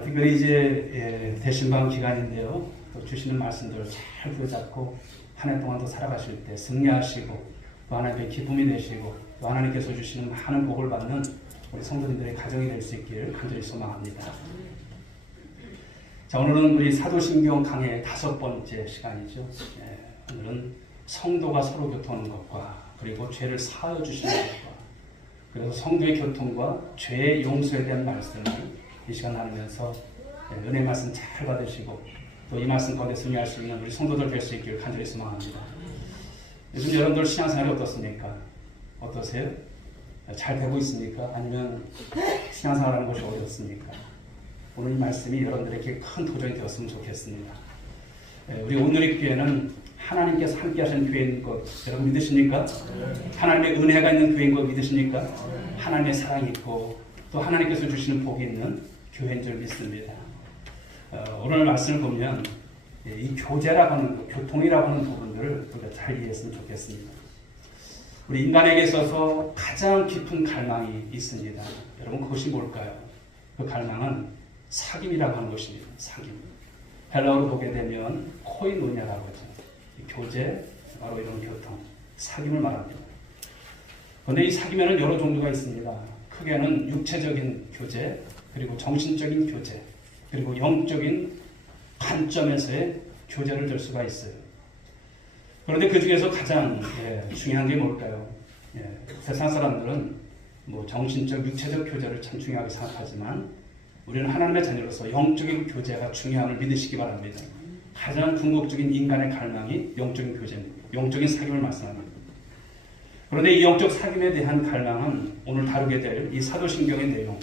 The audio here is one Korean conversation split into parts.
특별히 이제 대신방 기간인데요. 또 주시는 말씀들을 잘 붙잡고 한 해 동안 또 살아가실 때 승리하시고 또 하나님의 기쁨이 되시고 또 하나님께서 주시는 많은 복을 받는 우리 성도님들의 가정이 될 수 있기를 간절히 소망합니다. 자, 오늘은 우리 사도신경 강의 5번째 시간이죠. 오늘은 성도가 서로 교통하는 것과 그리고 죄를 사하여 주시는 것과 그래서 성도의 교통과 죄의 용서에 대한 말씀을 이 시간 나누면서 은혜 말씀 잘 받으시고 또 이 말씀 가운데 승리할 수 있는 우리 성도들 될 수 있기를 간절히 소망합니다. 요즘 여러분들 신앙생활이 어떻습니까? 어떠세요? 잘 되고 있습니까? 아니면 신앙생활하는 것이 어렵습니까? 오늘 이 말씀이 여러분들에게 큰 도전이 되었으면 좋겠습니다. 우리 오늘의 교회는 하나님께서 함께 하신 교회인 것 여러분 믿으십니까? 하나님의 은혜가 있는 교회인 것 믿으십니까? 하나님의 사랑이 있고 또 하나님께서 주시는 복이 있는 교회인 줄 믿습니다. 오늘 말씀을 보면 이 교제라고 하는 교통이라고 하는 부분들을 우리가 잘 이해했으면 좋겠습니다. 우리 인간에게 있어서 가장 깊은 갈망이 있습니다. 여러분 그것이 뭘까요? 그 갈망은 사귐이라고 하는 것입니다. 사귐. 헬라어로 보게 되면 코이노니아라고 하죠. 교제, 바로 이런 교통, 사귐을 말합니다. 그런데 이 사귐에는 여러 종류가 있습니다. 크게는 육체적인 교제, 그리고 정신적인 교제, 그리고 영적인 관점에서의 교제를 들 수가 있어요. 그런데 그 중에서 가장 중요한 게 뭘까요? 세상 사람들은 뭐 정신적, 육체적 교제를 참 중요하게 생각하지만 우리는 하나님의 자녀로서 영적인 교제가 중요함을 믿으시기 바랍니다. 가장 궁극적인 인간의 갈망이 영적인 교제입니다. 영적인 사귐을 말씀합니다. 그런데 이 영적 사귐에 대한 갈망은 오늘 다루게 될 이 사도신경의 내용,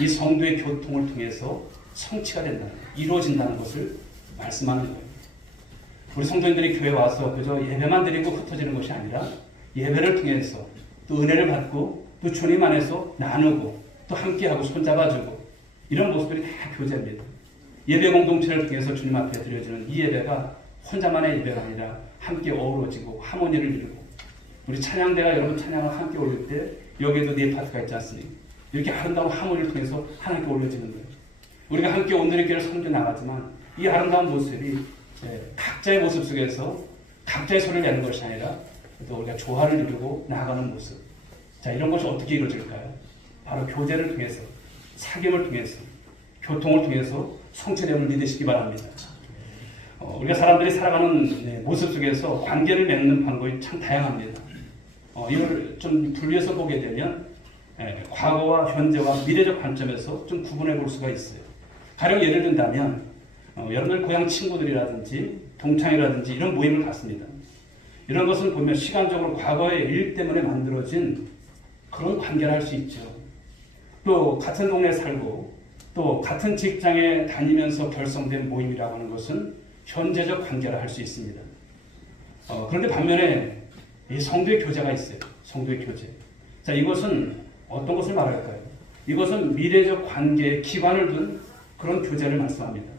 이 성도의 교통을 통해서 성취가 된다, 이루어진다는 것을 말씀하는 거예요. 우리 성도님들이 교회에 와서 그저 예배만 드리고 흩어지는 것이 아니라 예배를 통해서 또 은혜를 받고 또 주님 안에서 나누고 또 함께하고 손잡아주고 이런 모습들이 다 교제입니다. 예배 공동체를 통해서 주님 앞에 드려지는 이 예배가 혼자만의 예배가 아니라 함께 어우러지고 하모니를 이루고 우리 찬양대가 여러분 찬양을 함께 올릴 때 여기에도 네 파트가 있지 않습니까? 이렇게 아름다운 하모니를 통해서 하나님께 올려지는 거예요. 우리가 함께 오늘의 교회를 섬겨 나가지만 이 아름다운 모습이 각자의 모습 속에서 각자의 소리를 내는 것이 아니라 또 우리가 조화를 이루고 나아가는 모습. 자, 이런 것이 어떻게 이루어질까요? 바로 교제를 통해서, 사귐을 통해서, 교통을 통해서 성취됨을 믿으시기 바랍니다. 우리가 사람들이 살아가는 모습 속에서 관계를 맺는 방법이 참 다양합니다. 이걸 좀 분리해서 보게 되면 과거와 현재와 미래적 관점에서 좀 구분해 볼 수가 있어요. 가령 예를 든다면 여러분들 고향 친구들이라든지 동창이라든지 이런 모임을 갖습니다. 이런 것은 보면 시간적으로 과거의 일 때문에 만들어진 그런 관계를 할 수 있죠. 또 같은 동네에 살고 또 같은 직장에 다니면서 결성된 모임이라고 하는 것은 현재적 관계를 할 수 있습니다. 그런데 반면에 이 성도의 교제가 있어요. 성도의 교제. 자, 이것은 어떤 것을 말할까요? 이것은 미래적 관계에 기반을 둔 그런 교제를 말씀합니다.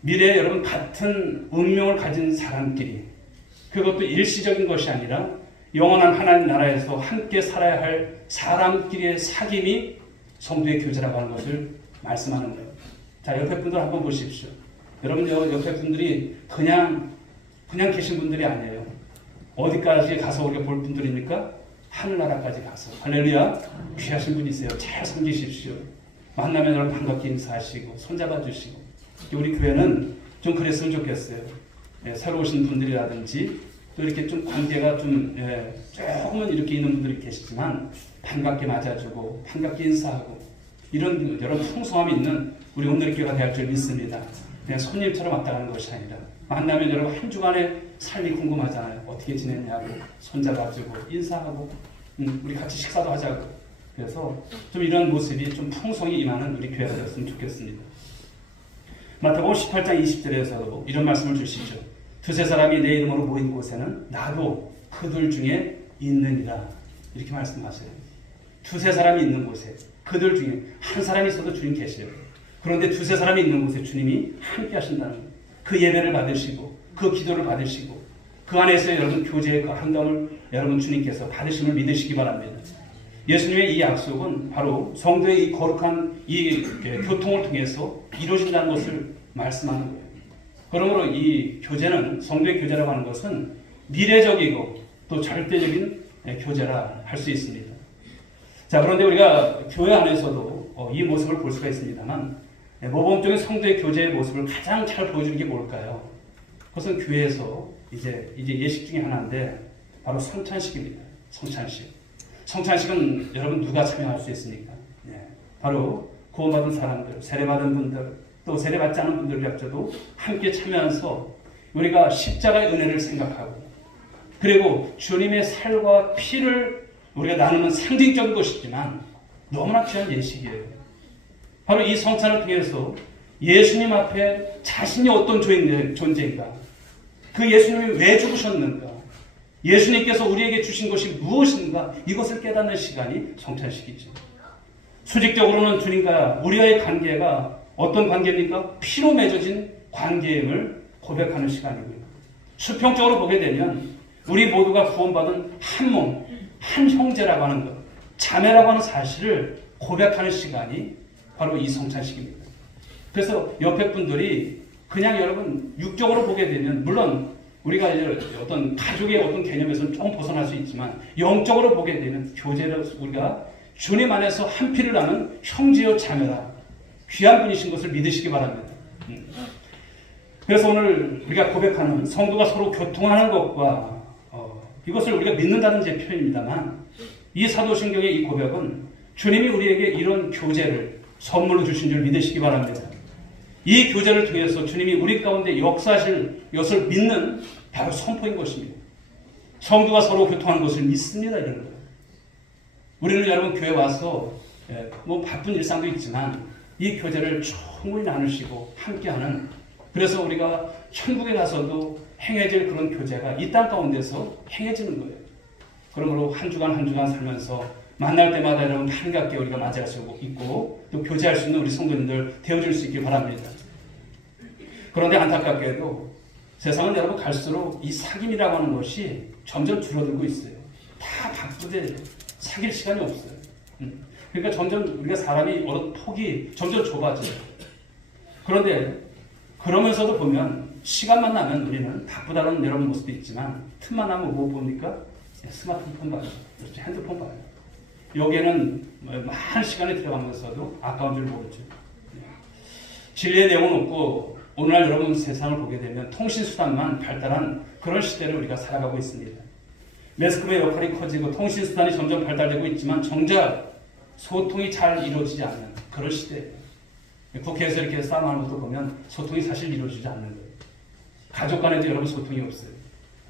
미래에 여러분 같은 운명을 가진 사람끼리 그것도 일시적인 것이 아니라 영원한 하나님 나라에서 함께 살아야 할 사람끼리의 사귐이 성도의 교제라고 하는 것을 말씀하는 거예요. 자, 옆에 분들 한번 보십시오. 여러분 옆에 분들이 그냥 계신 분들이 아니에요. 어디까지 가서 우리가 볼 분들입니까? 하늘나라까지 가서. 할렐루야. 귀하신 분이세요. 잘 섬기십시오. 만나면 여러분 반갑게 인사하시고 손잡아 주시고. 우리 교회는 좀 그랬으면 좋겠어요. 새로 오신 분들이라든지 또 이렇게 좀 관계가 좀 조금은 이렇게 있는 분들이 계시지만 반갑게 맞아주고 반갑게 인사하고 이런 여러 풍성함이 있는 우리 오늘의 교회가 될 줄 믿습니다. 그냥 손님처럼 왔다 가는 것이 아니라 만나면 여러분 한 주간의 삶이 궁금하잖아요. 어떻게 지냈냐고 손잡아주고 인사하고 우리 같이 식사도 하자고. 그래서 좀 이런 모습이 좀 풍성히 임하는 우리 교회가 되었으면 좋겠습니다. 마태복음 18장 20절에서도 이런 말씀을 주시죠. 두세 사람이 내 이름으로 모인 곳에는 나도 그들 중에 있느니라. 이렇게 말씀하세요. 두세 사람이 있는 곳에 그들 중에 한 사람이 있어도 주님 계세요. 그런데 두세 사람이 있는 곳에 주님이 함께 하신다는 거예요. 그 예배를 받으시고 그 기도를 받으시고 그 안에서 여러분 교제의 그 아름다움을 여러분 주님께서 받으심을 믿으시기 바랍니다. 예수님의 이 약속은 바로 성도의 이 거룩한 이 교통을 통해서 이루어진다는 것을 말씀하는 거예요. 그러므로 이 교제는, 성도의 교제라고 하는 것은 미래적이고 또 절대적인 교제라 할 수 있습니다. 자, 그런데 우리가 교회 안에서도 이 모습을 볼 수가 있습니다만, 모범적인 성도의 교제의 모습을 가장 잘 보여주는 게 뭘까요? 그것은 교회에서 이제 예식 중에 하나인데 바로 성찬식입니다. 성찬식. 성찬식은 여러분 누가 참여할 수 있습니까? 바로 구원받은 사람들, 세례받은 분들, 또 세례받지 않은 분들조차도 함께 참여해서 우리가 십자가의 은혜를 생각하고, 그리고 주님의 살과 피를 우리가 나누는 상징적인 것이지만 너무나 귀한 예식이에요. 바로 이 성찬을 통해서 예수님 앞에 자신이 어떤 존재인가, 그 예수님이 왜 죽으셨는가, 예수님께서 우리에게 주신 것이 무엇인가, 이것을 깨닫는 시간이 성찬식이죠. 수직적으로는 주님과 우리와의 관계가 어떤 관계입니까? 피로 맺어진 관계임을 고백하는 시간이고요. 수평적으로 보게 되면 우리 모두가 구원받은 한 몸, 한 형제라고 하는 것, 자매라고 하는 사실을 고백하는 시간이 바로 이 성찬식입니다. 그래서 옆에 분들이 그냥 여러분 육적으로 보게 되면, 물론 우리가 이제 어떤 가족의 어떤 개념에서는 좀 벗어날 수 있지만, 영적으로 보게 되면 교제를 우리가 주님 안에서 한 피를 나는 형제요 자매라, 귀한 분이신 것을 믿으시기 바랍니다. 그래서 오늘 우리가 고백하는 성도가 서로 교통하는 것과 이것을 우리가 믿는다는 제 표현입니다만, 이 사도신경의 이 고백은 주님이 우리에게 이런 교제를 선물로 주신 줄 믿으시기 바랍니다. 이 교제를 통해서 주님이 우리 가운데 역사하실 것을 믿는 바로 선포인 것입니다. 성도가 서로 교통하는 것을 믿습니다. 이런 거예요. 우리는 여러분 교회 와서 뭐 바쁜 일상도 있지만 이 교제를 충분히 나누시고 함께하는, 그래서 우리가 천국에 가서도 행해질 그런 교제가 이 땅 가운데서 행해지는 거예요. 그러므로 한 주간 한 주간 살면서 만날 때마다 여러분 한갑게 우리가 맞이할 수 있고 또 교제할 수 있는 우리 성도님들 되어줄 수 있길 바랍니다. 그런데 안타깝게도 세상은 여러분 갈수록 이 사귐이라고 하는 것이 점점 줄어들고 있어요. 다 바쁘대 사귈 시간이 없어요. 그러니까 점점 우리가 사람이 폭이 점점 좁아져요. 그런데 그러면서도 보면 시간만 나면 우리는 바쁘다는 여러분 모습도 있지만, 틈만 나면 뭐 봅니까? 스마트폰 봐요. 그렇죠. 핸드폰 봐요. 여기에는 많은 시간이 들어가면서도 아까운 줄 모르죠. 진리의 내용은 없고, 오늘날 여러분 세상을 보게 되면 통신수단만 발달한 그런 시대를 우리가 살아가고 있습니다. 매스컴의 역할이 커지고 통신수단이 점점 발달되고 있지만 정작 소통이 잘 이루어지지 않는 그런 시대예요. 국회에서 이렇게 싸움하는 것도 보면 소통이 사실 이루어지지 않는 거예요. 가족 간에도 여러분 소통이 없어요.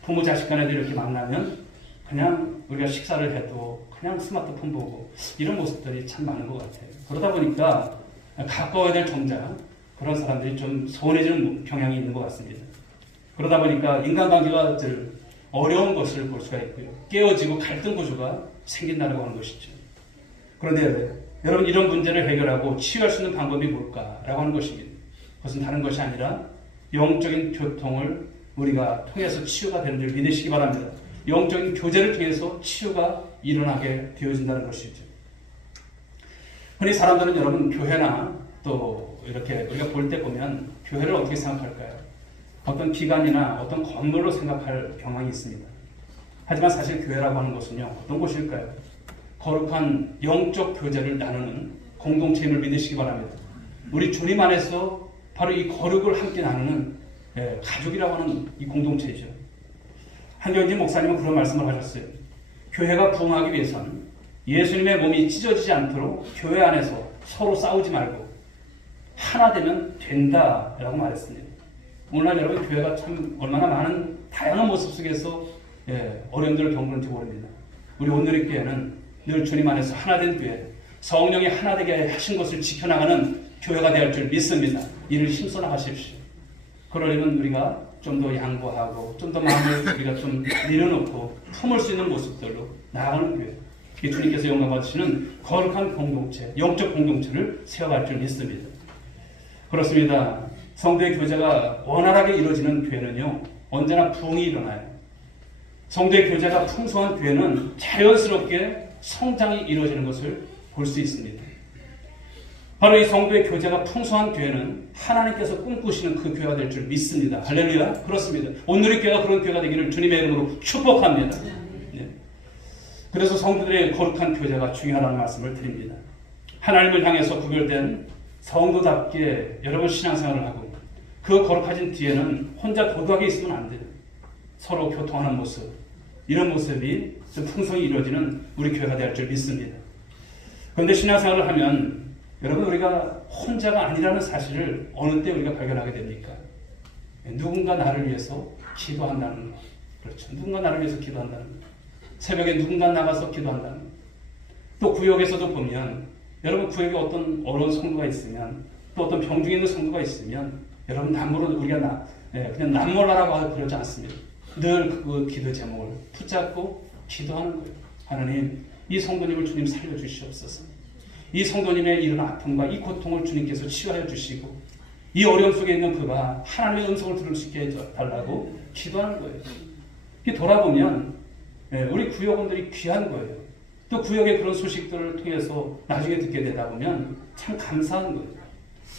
부모 자식 간에도 이렇게 만나면 그냥 우리가 식사를 해도 그냥 스마트폰 보고, 이런 모습들이 참 많은 것 같아요. 그러다 보니까 가까워야 될 정작 그런 사람들이 좀 소원해지는 경향이 있는 것 같습니다. 그러다 보니까 인간관계가 늘 어려운 것을 볼 수가 있고요. 깨어지고 갈등 구조가 생긴다고 하는 것이죠. 그런데 여러분, 이런 문제를 해결하고 치유할 수 있는 방법이 뭘까라고 하는 것입니다. 그것은 다른 것이 아니라 영적인 교통을 우리가 통해서 치유가 되는 줄 믿으시기 바랍니다. 영적인 교제를 통해서 치유가 일어나게 되어진다는 것이죠. 흔히 사람들은 여러분 교회나 또 이렇게 우리가 볼 때 보면 교회를 어떻게 생각할까요? 어떤 기관이나 어떤 건물로 생각할 경향이 있습니다. 하지만 사실 교회라고 하는 것은요, 어떤 곳일까요? 거룩한 영적 교제를 나누는 공동체임을 믿으시기 바랍니다. 우리 주님 안에서 바로 이 거룩을 함께 나누는 가족이라고 하는 이 공동체이죠. 한경진 목사님은 그런 말씀을 하셨어요. 교회가 부흥하기 위해서는 예수님의 몸이 찢어지지 않도록 교회 안에서 서로 싸우지 말고 하나 되면 된다라고 말했습니다. 오늘날 여러분 교회가 참 얼마나 많은 다양한 모습 속에서 어려움들을 겪는지 모릅니다. 우리 오늘의 교회는 늘 주님 안에서 하나 된 교회, 성령이 하나 되게 하신 것을 지켜나가는 교회가 되어야 할 줄 믿습니다. 이를 힘써 나가십시오. 그러려면 우리가 좀 더 양보하고 좀 더 마음을 우리가 좀 내려놓고 품을 수 있는 모습들로 나아가는 교회, 이 주님께서 영광 받으시는 거룩한 공동체, 영적 공동체를 세워갈 줄 믿습니다. 그렇습니다. 성도의 교제가 원활하게 이루어지는 교회는요, 언제나 부흥이 일어나요. 성도의 교제가 풍성한 교회는 자연스럽게 성장이 이루어지는 것을 볼 수 있습니다. 바로 이 성도의 교제가 풍성한 교회는 하나님께서 꿈꾸시는 그 교회가 될 줄 믿습니다. 할렐루야. 그렇습니다. 오늘의 교회가 그런 교회가 되기를 주님의 이름으로 축복합니다. 네. 그래서 성도들의 거룩한 교제가 중요하다는 말씀을 드립니다. 하나님을 향해서 구별된 성도답게 여러분 신앙생활을 하고 그 거룩해진 뒤에는 혼자 도도하게 있으면 안 돼요. 서로 교통하는 모습, 이런 모습이 좀 풍성히 이루어지는 우리 교회가 될 줄 믿습니다. 그런데 신앙생활을 하면 여러분 우리가 혼자가 아니라는 사실을 어느 때 우리가 발견하게 됩니까? 누군가 나를 위해서 기도한다는 것. 그렇죠. 누군가 나를 위해서 기도한다는 것. 새벽에 누군가 나가서 기도한다는 것. 또 구역에서도 보면 여러분 구역에 어떤 어려운 성도가 있으면 또 어떤 병중에 있는 성도가 있으면 여러분 남모로 우리가 그냥 남몰라라고 그러지 않습니다. 늘 그 기도 제목을 붙잡고 기도하는 거예요. 하나님, 이 성도님을 주님 살려주시옵소서. 이 성도님의 이런 아픔과 이 고통을 주님께서 치유하여 주시고 이 어려움 속에 있는 그가 하나님의 음성을 들을 수 있게 해달라고 기도하는 거예요. 이렇게 돌아보면 우리 구역원들이 귀한 거예요. 또 구역의 그런 소식들을 통해서 나중에 듣게 되다 보면 참 감사한 거예요.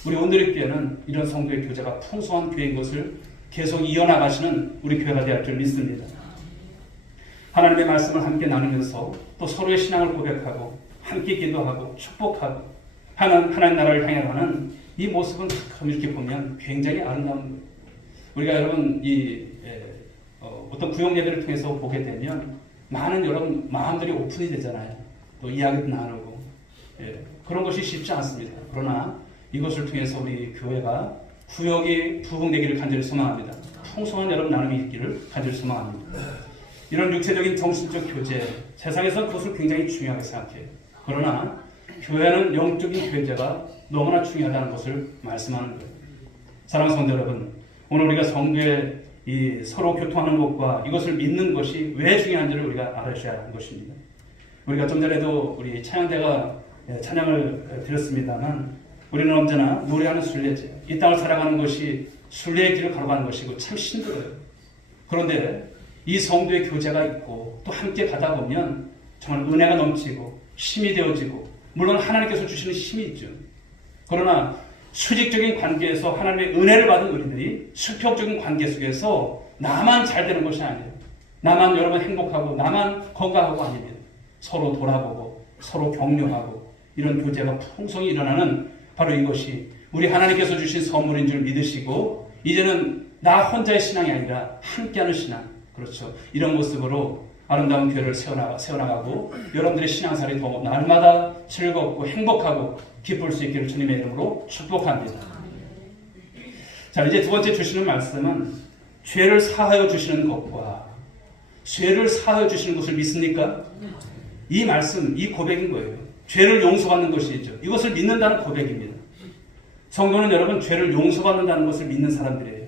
우리 오늘의 교회는 이런 성도의 교제가 풍성한 교회인 것을 계속 이어나가시는 우리 교회가 될 줄 믿습니다. 하나님의 말씀을 함께 나누면서 또 서로의 신앙을 고백하고 함께 기도하고 축복하고 하나님 나라를 향해 가는 이 모습은 가끔 이렇게 보면 굉장히 아름다운 거예요. 우리가 여러분 어떤 구역 예배를 통해서 보게 되면 많은 여러분 마음들이 오픈이 되잖아요. 또 이야기도 나누고 그런 것이 쉽지 않습니다. 그러나 이것을 통해서 우리 교회가 구역이 부흥되기를 간절히 소망합니다. 풍성한 여러분 나눔이 있기를 간절히 소망합니다. 이런 육체적인 정신적 교제, 세상에서 그것을 굉장히 중요하게 생각해요. 그러나 교회는 영적인 교제가 너무나 중요하다는 것을 말씀하는 거예요. 사랑하는 성도 여러분, 오늘 우리가 성도의 이 서로 교통하는 것과 이것을 믿는 것이 왜 중요한지를 우리가 알아셔야 하는 것입니다. 우리가 좀 전에도 우리 찬양대가 찬양을 드렸습니다만 우리는 언제나 노래하는 순례죠. 이 땅을 살아가는 것이 순례의 길을 걸어가는 것이고 참 힘들어요. 그런데 이 성도의 교제가 있고 또 함께 가다 보면 정말 은혜가 넘치고 힘이 되어지고 물론 하나님께서 주시는 힘이 있죠. 그러나 수직적인 관계에서 하나님의 은혜를 받은 우리들이 수평적인 관계 속에서 나만 잘 되는 것이 아니에요. 나만 여러분 행복하고 나만 건강하고 아닙니다. 서로 돌아보고 서로 격려하고 이런 교제가 풍성히 일어나는 바로 이것이 우리 하나님께서 주신 선물인 줄 믿으시고 이제는 나 혼자의 신앙이 아니라 함께하는 신앙, 그렇죠. 이런 모습으로 아름다운 교회를 세워나가고 여러분들의 신앙생활이 더 날마다 즐겁고 행복하고 기쁠 수 있기를 주님의 이름으로 축복합니다. 자, 이제 두 번째 주시는 말씀은 죄를 사하여 주시는 것과 죄를 사하여 주시는 것을 믿습니까? 이 말씀, 이 고백인 거예요. 죄를 용서받는 것이죠. 이것을 믿는다는 고백입니다. 성도는 여러분 죄를 용서받는다는 것을 믿는 사람들이에요.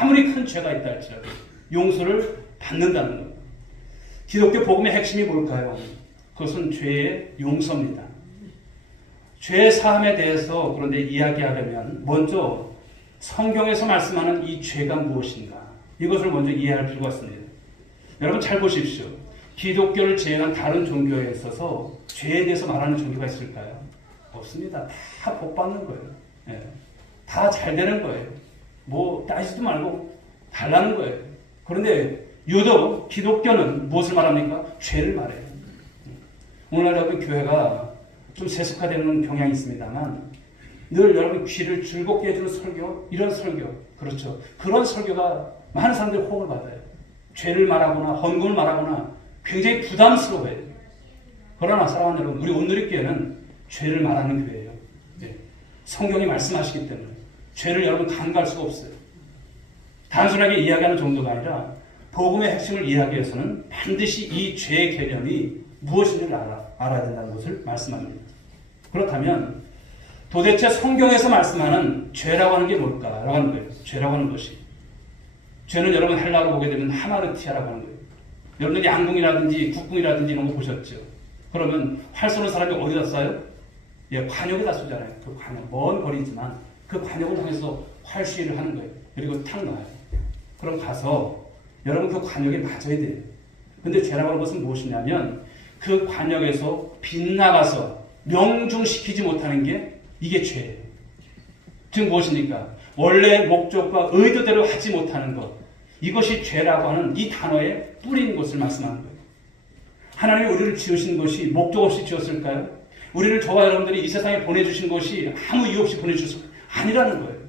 아무리 큰 죄가 있다 할지라도 용서를 받는다는 것. 기독교 복음의 핵심이 뭘까요? 그것은 죄의 용서입니다. 죄의 사함에 대해서 그런데 이야기하려면 먼저 성경에서 말씀하는 이 죄가 무엇인가 이것을 먼저 이해할 필요가 있습니다. 여러분 잘 보십시오. 기독교를 제외한 다른 종교에 있어서 죄에 대해서 말하는 종교가 있을까요? 없습니다. 다 복받는 거예요. 다 잘 되는 거예요. 뭐 따지지도 말고 달라는 거예요. 그런데 유독 기독교는 무엇을 말합니까? 죄를 말해요. 오늘날 여러분 교회가 좀 세속화되는 경향이 있습니다만 늘 여러분 귀를 즐겁게 해주는 설교, 이런 설교, 그렇죠. 그런 설교가 많은 사람들이 호응을 받아요. 죄를 말하거나 헌금을 말하거나 굉장히 부담스러워해요. 그러나 사랑하는 여러분, 우리 오늘의 교회는 죄를 말하는 교회예요. 성경이 말씀하시기 때문에 죄를 여러분 간과할 수가 없어요. 단순하게 이야기하는 정도가 아니라 복음의 핵심을 이해하기 위해서는 반드시 이 죄의 개념이 무엇인지를 알아야 된다는 것을 말씀합니다. 그렇다면 도대체 성경에서 말씀하는 죄라고 하는 게 뭘까라고 하는 거예요. 죄라고 하는 것이. 죄는 여러분 헬라어로 보게 되면 하마르티아라고 하는 거예요. 여러분 양궁이라든지 국궁이라든지 이런 거 보셨죠? 그러면 활 쏘는 사람이 어디다 쏴요? 관역에다 쏘잖아요. 그 관역, 먼 거리지만 그 관역을 향해서 활시위를 하는 거예요. 그리고 탁 놔요. 그럼 가서 여러분 그 관역에 맞아야 돼요. 근데 죄라고 하는 것은 무엇이냐면 그 관역에서 빗나가서 명중시키지 못하는 게 이게 죄예요. 즉 무엇입니까? 원래 목적과 의도대로 하지 못하는 것. 이것이 죄라고 하는 이 단어의 뿌리인 것을 말씀하는 거예요. 하나님이 우리를 지으신 것이 목적 없이 지었을까요? 우리를 저와 여러분들이 이 세상에 보내주신 것이 아무 이유 없이 보내주셨을까요? 아니라는 거예요.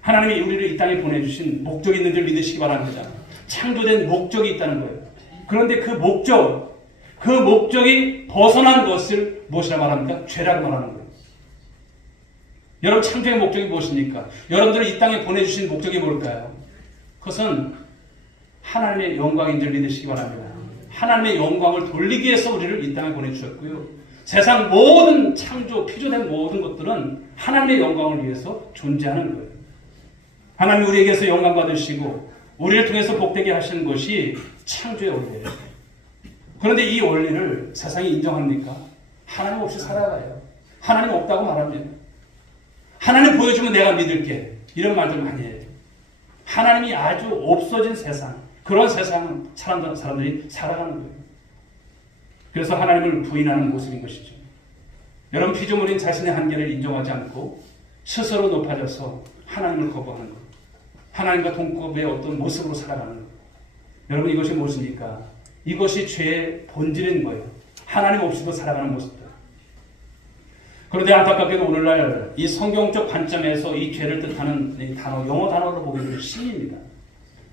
하나님이 우리를 이 땅에 보내주신 목적이 있는 줄 믿으시기 바랍니다. 창조된 목적이 있다는 거예요. 그런데 그 목적이 벗어난 것을 무엇이라고 말합니까? 죄라고 말하는 거예요. 여러분 창조의 목적이 무엇입니까? 여러분들을 이 땅에 보내주신 목적이 뭘까요? 그것은 하나님의 영광인 줄 믿으시기 바랍니다. 하나님의 영광을 돌리기 위해서 우리를 이 땅에 보내주셨고요. 세상 모든 창조, 피조된 모든 것들은 하나님의 영광을 위해서 존재하는 거예요. 하나님이 우리에게서 영광 받으시고 우리를 통해서 복되게 하시는 것이 창조의 원리예요. 그런데 이 원리를 세상이 인정합니까? 하나님 없이 살아가요. 하나님 없다고 말합니다. 하나님 보여주면 내가 믿을게. 이런 말들 많이 해요. 하나님이 아주 없어진 세상, 그런 세상 사람들이 살아가는 거예요. 그래서 하나님을 부인하는 모습인 것이죠. 여러분 피조물인 자신의 한계를 인정하지 않고 스스로 높아져서 하나님을 거부하는 것. 하나님과 동급의 어떤 모습으로 살아가는 것. 여러분 이것이 무엇입니까? 이것이 죄의 본질인 거예요. 하나님 없이도 살아가는 모습들. 그런데 안타깝게도 오늘날 이 성경적 관점에서 이 죄를 뜻하는 이 단어, 영어 단어로 보게 되면 신입니다.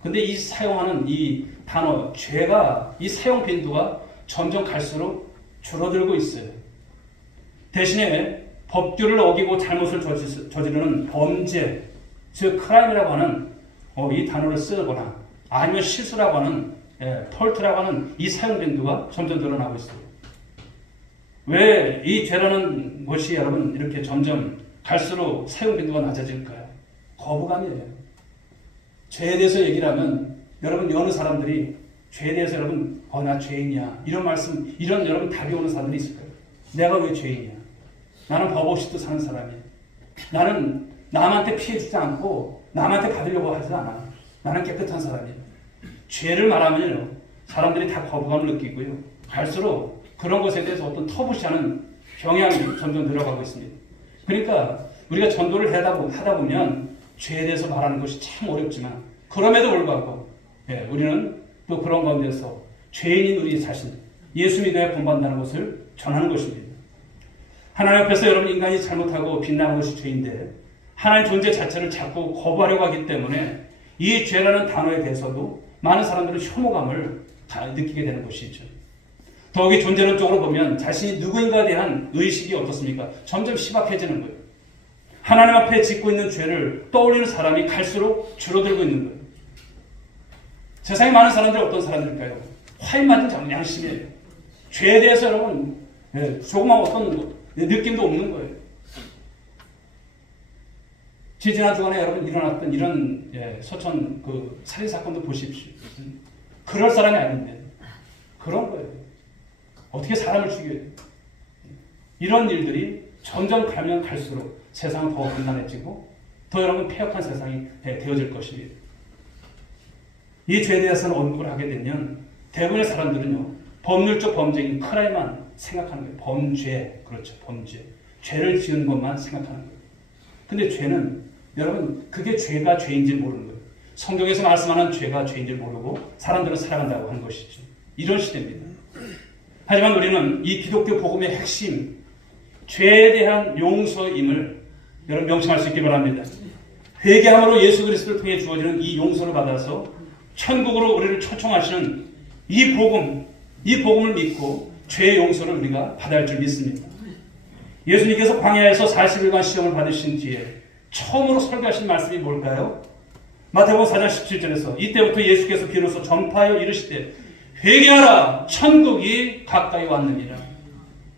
근데 이 사용하는 이 단어, 죄가 이 사용 빈도가 점점 갈수록 줄어들고 있어요. 대신에 법규를 어기고 잘못을 저지르는 범죄, 즉 크라임이라고 하는 이 단어를 쓰거나 아니면 실수라고 하는 폴트라고 하는 이 사용 빈도가 점점 늘어나고 있어요. 왜 이 죄라는 것이 여러분 이렇게 점점 갈수록 사용 빈도가 낮아질까요? 거부감이에요. 죄에 대해서 얘기를 하면 여러분 여느 사람들이 죄에 대해서 여러분 나 죄인이야 이런 말씀 이런 여러분 답이 오는 사람들이 있을까요? 내가 왜 죄인이야? 나는 법 없이도 사는 사람이야. 나는 남한테 피해 주지 않고 남한테 받으려고 하지 않아. 나는 깨끗한 사람이야. 죄를 말하면 사람들이 다 거부감을 느끼고요. 갈수록 그런 것에 대해서 어떤 터부시하는 경향이 점점 늘어가고 있습니다. 그러니까 우리가 전도를 하다 보면 죄에 대해서 말하는 것이 참 어렵지만 그럼에도 불구하고 우리는 또 그런 가운데서 죄인인 우리 자신 예수 믿어야 본받는다는 것을 전하는 것입니다. 하나님 앞에서 여러분 인간이 잘못하고 빗나간 것이 죄인데 하나님 존재 자체를 자꾸 거부하려고 하기 때문에 이 죄라는 단어에 대해서도 많은 사람들은 혐오감을 느끼게 되는 것이죠. 더욱이 존재론적으로 보면 자신이 누구인가에 대한 의식이 어떻습니까? 점점 희박해지는 거예요. 하나님 앞에 짓고 있는 죄를 떠올리는 사람이 갈수록 줄어들고 있는 거예요. 세상에 많은 사람들이 어떤 사람들일까요? 화인 맞은 양심이에요. 죄에 대해서 여러분 조그만 어떤 느낌도 없는 거예요. 지난 주간에 여러분 일어났던 이런 서천 그 살인 사건도 보십시오. 그럴 사람이 아닌데 그런 거예요. 어떻게 사람을 죽여요? 이런 일들이 점점 가면 갈수록 세상은 더 곤란해지고 더 여러분 폐역한 세상이 되어질 것입니다. 이 죄에 대해서는 언급을 하게 되면 대부분의 사람들은요 법률적 범죄인 크라임만 생각하는 거예요. 범죄, 그렇죠, 범죄. 죄를 지은 것만 생각하는 거예요. 근데 죄는 여러분 그게 죄가 죄인지 모르는 거예요. 성경에서 말씀하는 죄가 죄인지 모르고 사람들은 살아간다고 하는 것이죠. 이런 시대입니다. 하지만 우리는 이 기독교 복음의 핵심 죄에 대한 용서임을 여러분 명심할 수 있기 바랍니다. 회개함으로 예수 그리스도를 통해 주어지는 이 용서를 받아서 천국으로 우리를 초청하시는 이 복음을 믿고 죄의 용서를 우리가 받아야 할 줄 믿습니다. 예수님께서 광야에서 40일간 시험을 받으신 뒤에 처음으로 설교하신 말씀이 뭘까요? 마태복음 4장 17절에서 이때부터 예수께서 비로소 전파하여 이르시되 회개하라 천국이 가까이 왔느니라.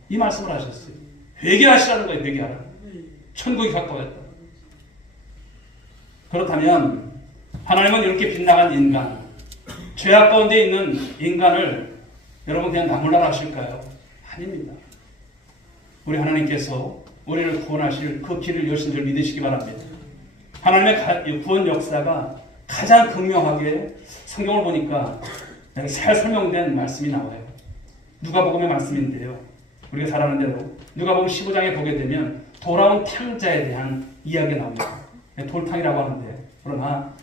이 말씀을 하셨어요. 회개하시라는 거예요. 회개하라. 천국이 가까이 왔다. 그렇다면 하나님은 이렇게 빗나간 인간, 죄악 가운데 있는 인간을 여러분 그냥 나몰라라 하실까요? 아닙니다. 우리 하나님께서 우리를 구원하실 그 길을 여신 줄 믿으시기 바랍니다. 하나님의 구원 역사가 가장 극명하게 성경을 보니까 잘 설명된 말씀이 나와요. 누가복음의 말씀인데요. 우리가 잘 아는 대로 누가복음 15장에 보게 되면 돌아온 탕자에 대한 이야기가 나옵니다. 돌탕이라고 하는데 그러나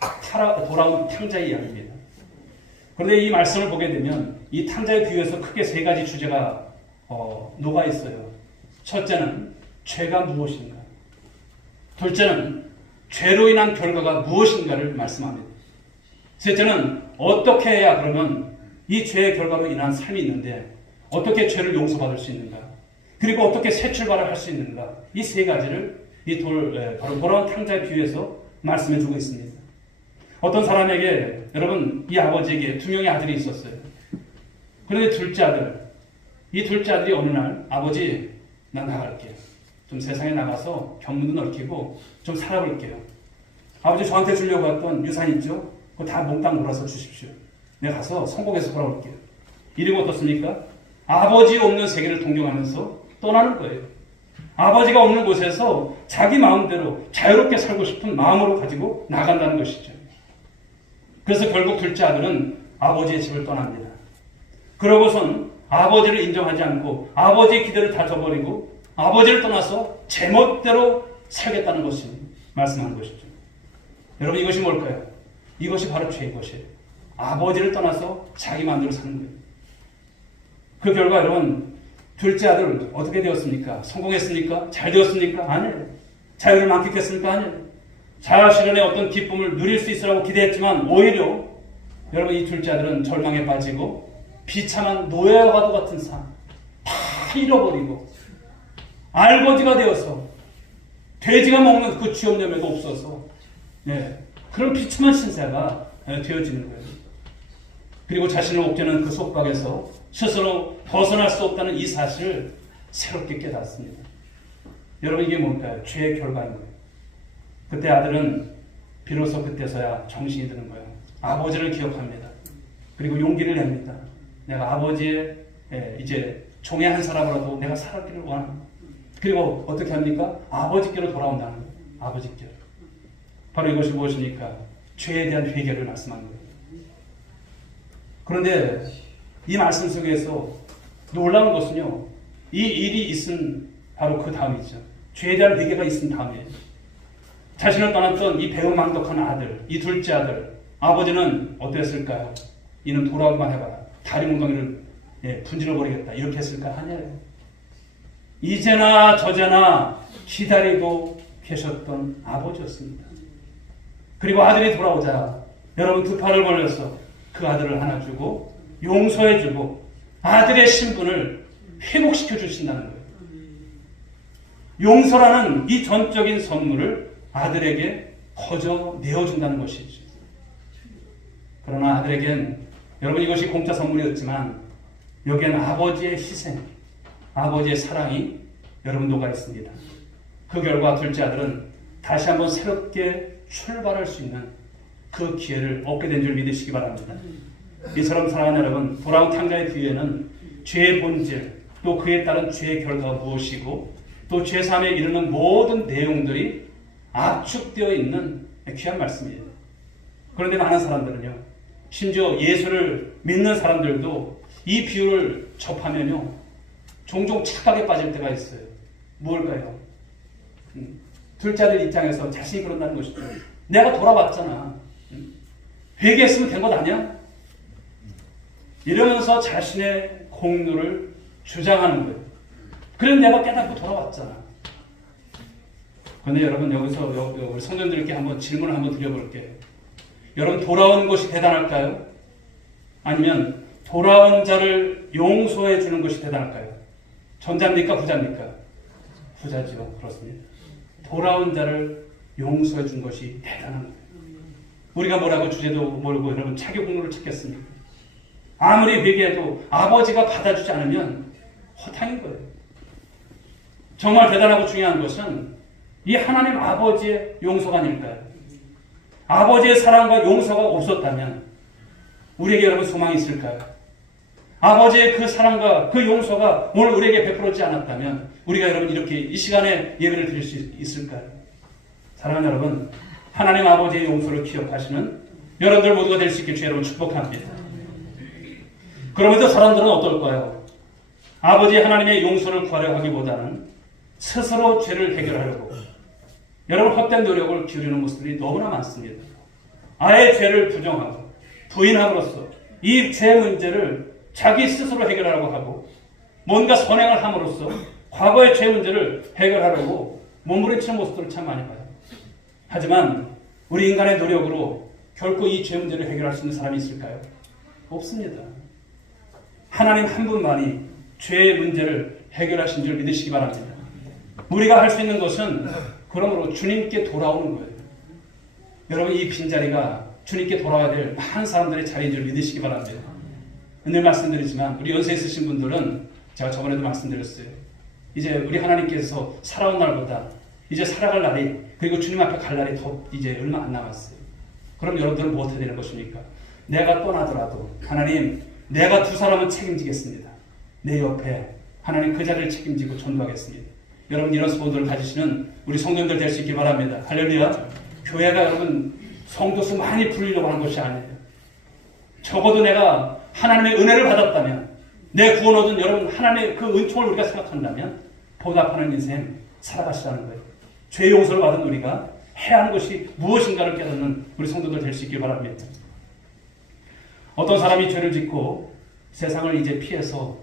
돌아온 탕자의 이야기입니다. 그런데 이 말씀을 보게 되면 이 탕자의 비유에서 크게 세 가지 주제가 녹아 있어요. 첫째는 죄가 무엇인가? 둘째는 죄로 인한 결과가 무엇인가를 말씀합니다. 셋째는 어떻게 해야 그러면 이 죄의 결과로 인한 삶이 있는데 어떻게 죄를 용서받을 수 있는가? 그리고 어떻게 새 출발을 할 수 있는가? 이 세 가지를 바로 돌아온 탕자의 비유에서 말씀해 주고 있습니다. 어떤 사람에게 여러분 이 아버지에게 두 명의 아들이 있었어요. 그런데 이 둘째 아들이 어느 날 아버지 난 나갈게요. 좀 세상에 나가서 견문도 넓히고 좀 살아볼게요. 아버지 저한테 주려고 했던 유산 있죠? 그거 다 몽땅 몰아서 주십시오. 내가 가서 성공해서 돌아올게요. 이러면 어떻습니까? 아버지 없는 세계를 동경하면서 떠나는 거예요. 아버지가 없는 곳에서 자기 마음대로 자유롭게 살고 싶은 마음으로 가지고 나간다는 것이죠. 그래서 결국 둘째 아들은 아버지의 집을 떠납니다. 그러고선 아버지를 인정하지 않고 아버지의 기대를 다 저버리고 아버지를 떠나서 제멋대로 살겠다는 것을 말씀하는 것이죠. 여러분 이것이 뭘까요? 이것이 바로 죄인 것이에요. 아버지를 떠나서 자기 마음대로 사는 거예요. 그 결과 여러분 둘째 아들 어떻게 되었습니까? 성공했습니까? 잘 되었습니까? 아니에요. 자유를 만끽했습니까? 아니에요. 자아실현의 어떤 기쁨을 누릴 수 있으라고 기대했지만 오히려 여러분 이 둘째 아들은 절망에 빠지고 비참한 노예와도 같은 삶 다 잃어버리고 알거지가 되어서 돼지가 먹는 그 쥐염염에도 없어서 그런 비참한 신세가 되어지는 거예요. 그리고 자신을 옥죄는 그 속박에서 스스로 벗어날 수 없다는 이 사실을 새롭게 깨닫습니다. 여러분 이게 뭘까요? 죄의 결과인 거예요. 그때 아들은 비로소 그때서야 정신이 드는 거예요. 아버지를 기억합니다. 그리고 용기를 냅니다. 내가 아버지의 이제 종의 한 사람으로도 내가 살았기를 원합니다. 그리고 어떻게 합니까? 아버지께로 돌아온다는 거예요. 아버지께로. 바로 이것이 무엇입니까? 죄에 대한 회개를 말씀하는 거예요. 그런데 이 말씀 속에서 놀라운 것은요. 이 일이 있은 바로 그 다음이죠. 죄에 대한 회개가 있은 다음에 자신을 떠났던 이 배은망덕한 아들, 이 둘째 아들, 아버지는 어땠을까요? 이는 돌아오기만 해봐라. 다리 몽둥이를 분질러버리겠다. 이렇게 했을까? 아니에요. 이제나 저제나 기다리고 계셨던 아버지였습니다. 그리고 아들이 돌아오자 여러분 두 팔을 벌려서 그 아들을 하나 주고 용서해주고 아들의 신분을 회복시켜 주신다는 거예요. 용서라는 이 전적인 선물을 아들에게 거저 내어준다는 것이죠. 그러나 아들에겐 여러분 이것이 공짜 선물이었지만 여기엔 아버지의 희생, 아버지의 사랑이 여러분 녹아 있습니다. 그 결과 둘째 아들은 다시 한번 새롭게 출발할 수 있는 그 기회를 얻게 된 줄 믿으시기 바랍니다. 이처럼 사랑하는 여러분, 돌아온 탕자의 뒤에는 죄의 본질, 또 그에 따른 죄의 결과가 무엇이고 또 죄사함에 이르는 모든 내용들이 압축되어 있는 귀한 말씀이에요. 그런데 많은 사람들은요, 심지어 예수를 믿는 사람들도 이 비유를 접하면요 종종 착각에 빠질 때가 있어요. 무엇일까요? 둘째 아들 입장에서 자신이 그런다는 것이죠. 내가 돌아왔잖아. 회개했으면 된 것 아니야? 이러면서 자신의 공로를 주장하는 거예요. 그래서 내가 깨닫고 돌아왔잖아. 그런데 여러분 여기서 우리 성도님들께 한번 질문을 한번 드려볼게요. 여러분 돌아온 것이 대단할까요? 아니면 돌아온 자를 용서해 주는 것이 대단할까요? 전자입니까? 부자입니까? 부자지요. 그렇습니다. 돌아온 자를 용서해 준 것이 대단한 거예요. 우리가 뭐라고 주제도 모르고 여러분 자기 공로를 찾겠습니까? 아무리 회개해도 아버지가 받아주지 않으면 허탕인 거예요. 정말 대단하고 중요한 것은 이 하나님 아버지의 용서가 아닐까요? 아버지의 사랑과 용서가 없었다면 우리에게 여러분 소망이 있을까요? 아버지의 그 사랑과 그 용서가 오늘 우리에게 베풀어지지 않았다면 우리가 여러분 이렇게 이 시간에 예배를 드릴 수 있을까요? 사랑하는 여러분, 하나님 아버지의 용서를 기억하시는 여러분들 모두가 될 수 있게 주의 여러분 축복합니다. 그러면서 사람들은 어떨까요? 아버지 하나님의 용서를 구하려 하기보다는 스스로 죄를 해결하려고 여러분 헛된 노력을 기울이는 모습들이 너무나 많습니다. 아예 죄를 부정하고 부인함으로써 이 죄 문제를 자기 스스로 해결하려고 하고 뭔가 선행을 함으로써 과거의 죄 문제를 해결하려고 몸부림치는 모습들을 참 많이 봐요. 하지만 우리 인간의 노력으로 결코 이 죄 문제를 해결할 수 있는 사람이 있을까요? 없습니다. 하나님 한 분만이 죄의 문제를 해결하신 줄 믿으시기 바랍니다. 우리가 할 수 있는 것은 그러므로 주님께 돌아오는 거예요. 여러분 이 빈자리가 주님께 돌아와야 될 많은 사람들의 자리인 줄 믿으시기 바랍니다. 늘 말씀드리지만 우리 연세 있으신 분들은 제가 저번에도 말씀드렸어요. 이제 우리 하나님께서 살아온 날보다 이제 살아갈 날이 그리고 주님 앞에 갈 날이 더 이제 얼마 안 남았어요. 그럼 여러분들은 무엇해야 되는 것입니까? 내가 떠나더라도 하나님 내가 두 사람은 책임지겠습니다. 내 옆에 하나님 그 자리를 책임지고 전도하겠습니다. 여러분 이런 소원들을 가지시는 우리 성도님들 될 수 있기 바랍니다. 할렐루야. 교회가 여러분 성도수 많이 부리려고 하는 것이 아니에요. 적어도 내가 하나님의 은혜를 받았다면 내 구원 얻은 여러분 하나님의 그 은총을 우리가 생각한다면 보답하는 인생 살아가시라는 거예요. 죄 용서를 받은 우리가 해야 하는 것이 무엇인가를 깨닫는 우리 성도들 될 수 있길 바랍니다. 어떤 사람이 죄를 짓고 세상을 이제 피해서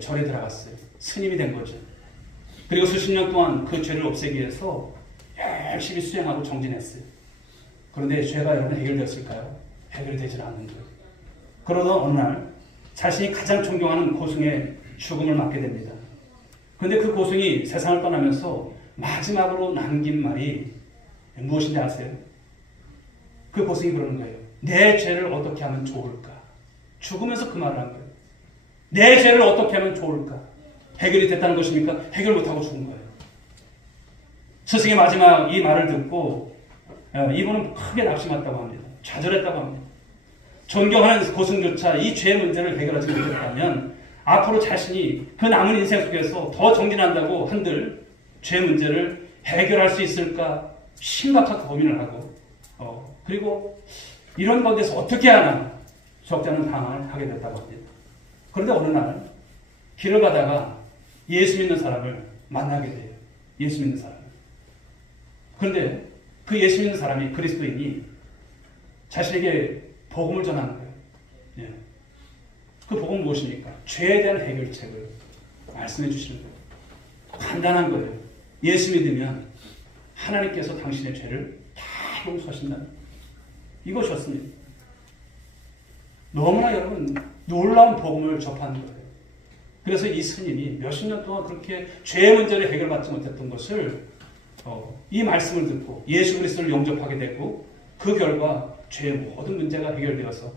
절에 들어갔어요. 스님이 된 거죠. 그리고 수십 년 동안 그 죄를 없애기 위해서 열심히 수행하고 정진했어요. 그런데 죄가 여러분 해결됐을까요? 해결되지 않는 거예요. 그러던 어느 날 자신이 가장 존경하는 고승의 죽음을 맞게 됩니다. 그런데 그 고승이 세상을 떠나면서 마지막으로 남긴 말이 무엇인지 아세요? 그 고승이 그러는 거예요. 내 죄를 어떻게 하면 좋을까? 죽으면서 그 말을 한 거예요. 내 죄를 어떻게 하면 좋을까? 해결이 됐다는 것입니까? 해결 못하고 죽은 거예요. 스승의 마지막 이 말을 듣고 이분은 크게 낙심했다고 합니다. 좌절했다고 합니다. 존경하는 고승조차 이 죄 문제를 해결하지 못했다면 앞으로 자신이 그 남은 인생 속에서 더 정진한다고 한들 죄 문제를 해결할 수 있을까 심각하게 고민을 하고 그리고 이런 가운데서 어떻게 하나 적지 않은 상황을 하게 됐다고 합니다. 그런데 어느 날 길을 가다가 예수 믿는 사람을 만나게 돼요. 예수 믿는 사람을. 그런데 그 예수 믿는 사람이 그리스도인이 자신에게 복음을 전하는 거예요. 예. 그 복음은 무엇입니까? 죄에 대한 해결책을 말씀해 주시는 거예요. 간단한 거예요. 예수 믿으면 하나님께서 당신의 죄를 다 용서하신다. 이것이었습니다. 너무나 여러분 놀라운 복음을 접하는 거예요. 그래서 이 스님이 몇십 년 동안 그렇게 죄의 문제를 해결받지 못했던 것을 이 말씀을 듣고 예수 그리스도를 영접하게 되고 그 결과 죄의 모든 문제가 해결되어서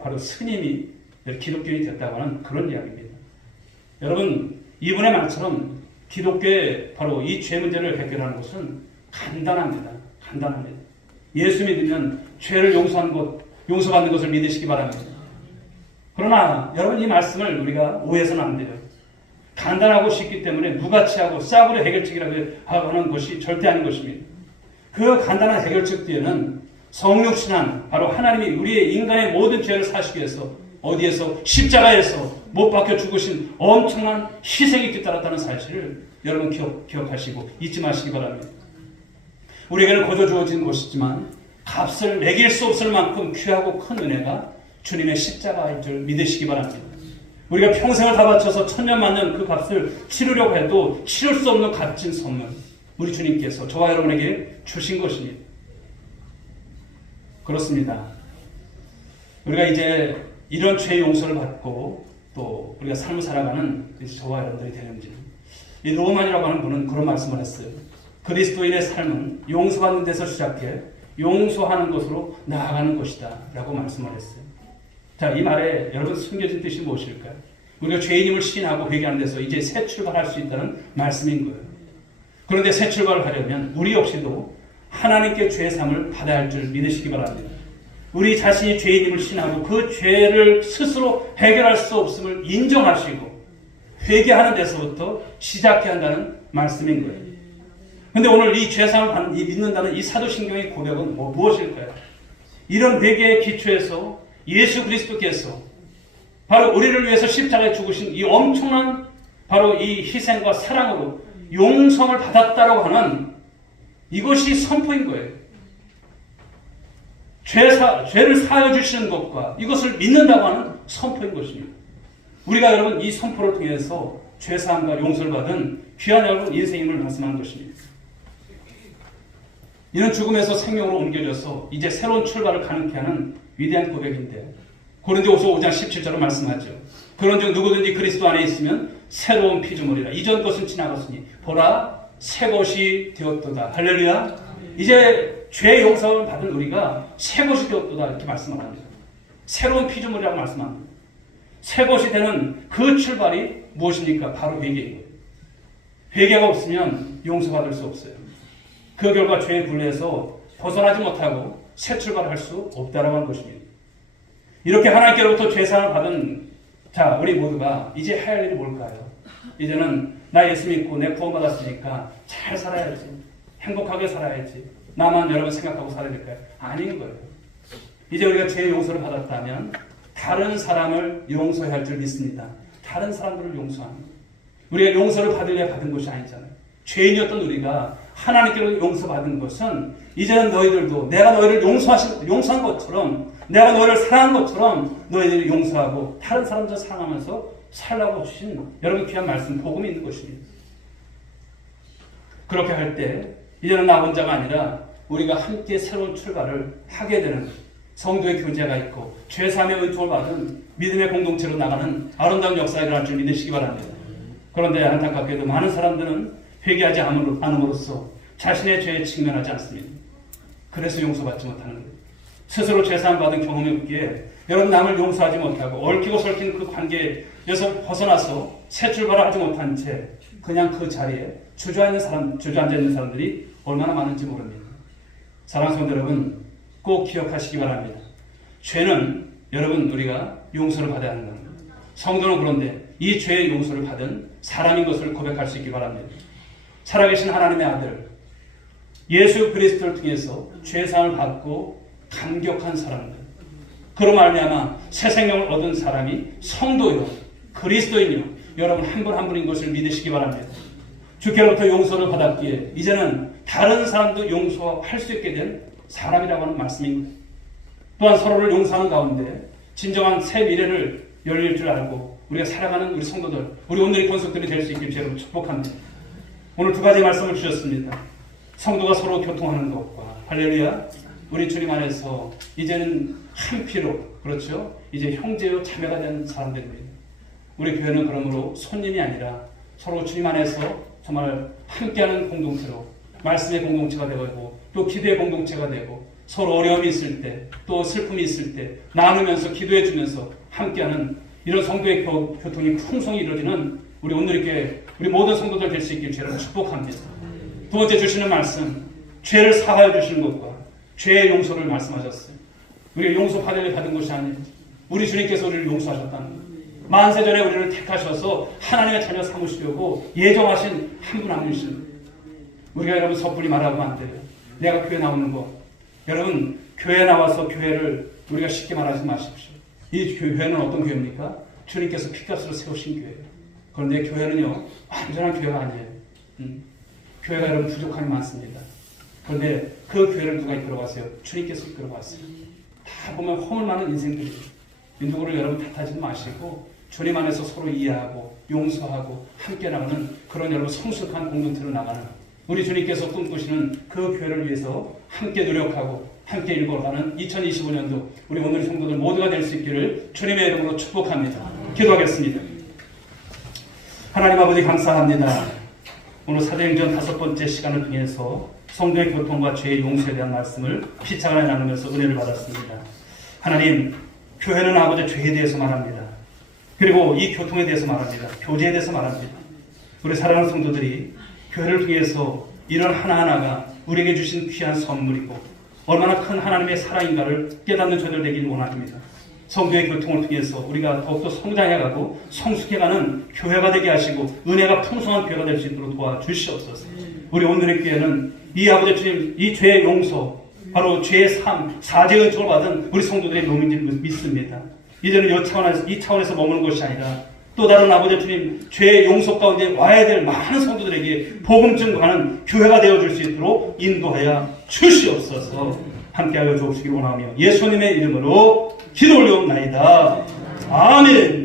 바로 스님이 기독교인이 됐다고 하는 그런 이야기입니다. 여러분 이분의 말처럼 기독교의 바로 이 죄 문제를 해결하는 것은 간단합니다. 간단합니다. 예수 믿으면 죄를 용서받는 것을 믿으시기 바랍니다. 그러나 여러분 이 말씀을 우리가 오해해서는 안 돼요. 간단하고 쉽기 때문에 무가치하고 싸구려 해결책이라고 하는 것이 절대 아닌 것입니다. 그 간단한 해결책 뒤에는 성육신한 바로 하나님이 우리의 인간의 모든 죄를 사시기 위해서 어디에서 십자가에서 못 박혀 죽으신 엄청난 희생이 뒤따랐다는 사실을 여러분 기억하시고 잊지 마시기 바랍니다. 우리에게는 거저 주어진 것이지만 값을 매길 수 없을 만큼 귀하고 큰 은혜가 주님의 십자가일 줄 믿으시기 바랍니다. 우리가 평생을 다 바쳐서 천년만년 그 값을 치르려고 해도 치를 수 없는 값진 선물 우리 주님께서 저와 여러분에게 주신 것입니다. 그렇습니다. 우리가 이제 이런 죄의 용서를 받고 또 우리가 삶을 살아가는 저와 여러분들이 되는지 이 로만이라고 하는 분은 그런 말씀을 했어요. 그리스도인의 삶은 용서받는 데서 시작해 용서하는 것으로 나아가는 것이다 라고 말씀을 했어요. 자, 이 말에 여러분 숨겨진 뜻이 무엇일까요? 우리가 죄인임을 시인하고 회개하는 데서 이제 새 출발할 수 있다는 말씀인 거예요. 그런데 새 출발을 하려면 우리 역시도 하나님께 죄의 삶을 받아야 할 줄 믿으시기 바랍니다. 우리 자신이 죄인임을 시인하고 그 죄를 스스로 해결할 수 없음을 인정하시고 회개하는 데서부터 시작해야 한다는 말씀인 거예요. 그런데 오늘 이 죄사함을 믿는다는 이 사도신경의 고백은 무엇일까요? 이런 회개의 기초에서 예수 그리스도께서 바로 우리를 위해서 십자가에 죽으신 이 엄청난 바로 이 희생과 사랑으로 용서를 받았다라고 하는 이것이 선포인 거예요. 죄를 사하여 주시는 것과 이것을 믿는다고 하는 선포인 것입니다. 우리가 여러분 이 선포를 통해서 죄사함과 용서를 받은 귀한 여러분 인생임을 말씀하는 것입니다. 이는 죽음에서 생명으로 옮겨져서 이제 새로운 출발을 가능케 하는 위대한 고백인데 고린도후서 5장 17절로 말씀하죠. 그런즉 누구든지 그리스도 안에 있으면 새로운 피조물이라. 이전 것은 지나갔으니 보라 새 것이 되었도다. 할렐루야. 이제 죄 용서를 받은 우리가 새 것이 되었도다 이렇게 말씀합니다. 새로운 피조물이라고 말씀합니다. 새 것이 되는 그 출발이 무엇입니까? 바로 회개예요. 회개가 없으면 용서받을 수 없어요. 그 결과 죄의 굴레에서 벗어나지 못하고 새 출발을 할 수 없다라고 하는 것입니다. 이렇게 하나님께로부터 죄사함을 받은 우리 모두가 이제 해야 할 일이 뭘까요? 이제는 나 예수 믿고 내 구원 받았으니까 잘 살아야지. 행복하게 살아야지. 나만 여러분 생각하고 살아야 될까요? 아닌 거예요. 이제 우리가 죄의 용서를 받았다면 다른 사람을 용서해야 할 줄 믿습니다. 다른 사람들을 용서하는 거예요. 우리가 용서를 받으려 받은 것이 아니잖아요. 죄인이었던 우리가 하나님께로 용서받은 것은 이제는 너희들도 내가 너희를 용서한 것처럼 내가 너희를 사랑한 것처럼 너희들을 용서하고 다른 사람들 사랑하면서 살라고 주신 여러분 귀한 말씀 복음이 있는 것입니다. 그렇게 할 때 이제는 나 혼자가 아니라 우리가 함께 새로운 출발을 하게 되는 성도의 교제가 있고 죄사함의 은총을 받은 믿음의 공동체로 나가는 아름다운 역사가 일어날 줄 믿으시기 바랍니다. 그런데 안타깝게도 많은 사람들은 회개하지 않음으로써 자신의 죄에 직면하지 않습니다. 그래서 용서받지 못하는 거예요. 스스로 죄사함 받은 경험이 없기에 여러분 남을 용서하지 못하고 얽히고 설킨 그 관계에서 벗어나서 새 출발을 하지 못한 채 그냥 그 자리에 주저앉아 있는 사람들이 얼마나 많은지 모릅니다. 사랑하는 성도 여러분 꼭 기억하시기 바랍니다. 죄는 여러분 우리가 용서를 받아야 하는 겁니다. 성도는 그런데 이 죄의 용서를 받은 사람인 것을 고백할 수 있기 바랍니다. 살아계신 하나님의 아들 예수 그리스도를 통해서 죄사함을 받고 감격한 사람들, 그로 말미암아 새 생명을 얻은 사람이 성도요 그리스도인이요 여러분 한 분 한 분인 것을 믿으시기 바랍니다. 주께로부터 용서를 받았기에 이제는 다른 사람도 용서할 수 있게 된 사람이라고 하는 말씀입니다. 또한 서로를 용서하는 가운데 진정한 새 미래를 열릴 줄 알고 우리가 살아가는 우리 성도들, 우리 오늘의 권속들이 될 수 있길 여러분 축복합니다. 오늘 두 가지 말씀을 주셨습니다. 성도가 서로 교통하는 것과 할렐루야 우리 주님 안에서 이제는 한 피로 그렇죠? 이제 형제요 자매가 된 사람들입니다. 우리 교회는 그러므로 손님이 아니라 서로 주님 안에서 정말 함께하는 공동체로 말씀의 공동체가 되고 또 기도의 공동체가 되고 서로 어려움이 있을 때 또 슬픔이 있을 때 나누면서 기도해 주면서 함께하는 이런 성도의 교통이 풍성히 이루어지는 우리 오늘의 우리 모든 성도들 될 수 있길 주를 축복합니다. 두 번째 주시는 말씀 죄를 사하여 주시는 것과 죄의 용서를 말씀하셨어요. 우리가 용서 받은 것이 아니에요. 우리 주님께서 우리를 용서하셨다는 거예요. 만세전에 우리를 택하셔서 하나님의 자녀 삼으시려고 예정하신 한 분 한 분이십니다. 우리가 여러분 섣불리 말하면 안 돼요. 내가 교회 나오는 거 여러분 교회에 나와서 교회를 우리가 쉽게 말하지 마십시오. 이 교회는 어떤 교회입니까? 주님께서 피값으로 세우신 교회예요. 그런데 교회는요 완전한 교회가 아니에요. 교회가 여러분 부족함이 많습니다. 그런데 그 교회를 누가 이끌어가세요? 주님께서 이끌어갔어요. 다 보면 허물 많은 인생들이에요. 누구를 여러분 탓하지 마시고 주님 안에서 서로 이해하고 용서하고 함께 나가는 그런 여러분 성숙한 공동체로 나가는 우리 주님께서 꿈꾸시는 그 교회를 위해서 함께 노력하고 함께 읽어가는 2025년도 우리 오늘 성도들 모두가 될 수 있기를 주님의 이름으로 축복합니다. 기도하겠습니다. 하나님 아버지 감사합니다. 오늘 사도행전 5번째 시간을 통해서 성도의 교통과 죄의 용서에 대한 말씀을 피차간에 나누면서 은혜를 받았습니다. 하나님, 교회는 아버지 죄에 대해서 말합니다. 그리고 이 교통에 대해서 말합니다. 교제에 대해서 말합니다. 우리 사랑하는 성도들이 교회를 통해서 이런 하나하나가 우리에게 주신 귀한 선물이고 얼마나 큰 하나님의 사랑인가를 깨닫는 저들 되길 원합니다. 성도의 교통을 통해서 우리가 더욱더 성장해가고 성숙해가는 교회가 되게 하시고 은혜가 풍성한 교회가 될 수 있도록 도와주시옵소서. 우리 오늘의 교회는 이 아버지 주님 이 죄의 용서 바로 죄의 삶, 사죄의 은총을 받은 우리 성도들의 몸인 줄 믿습니다. 이제는 이 차원에서 머무는 것이 아니라 또 다른 아버지 주님 죄의 용서 가운데 와야 될 많은 성도들에게 복음 증거하는 교회가 되어줄 수 있도록 인도하여 주시옵소서. 함께하여 주옵시길 원하며 예수님의 이름으로 기도 올려옵나이다. 아멘.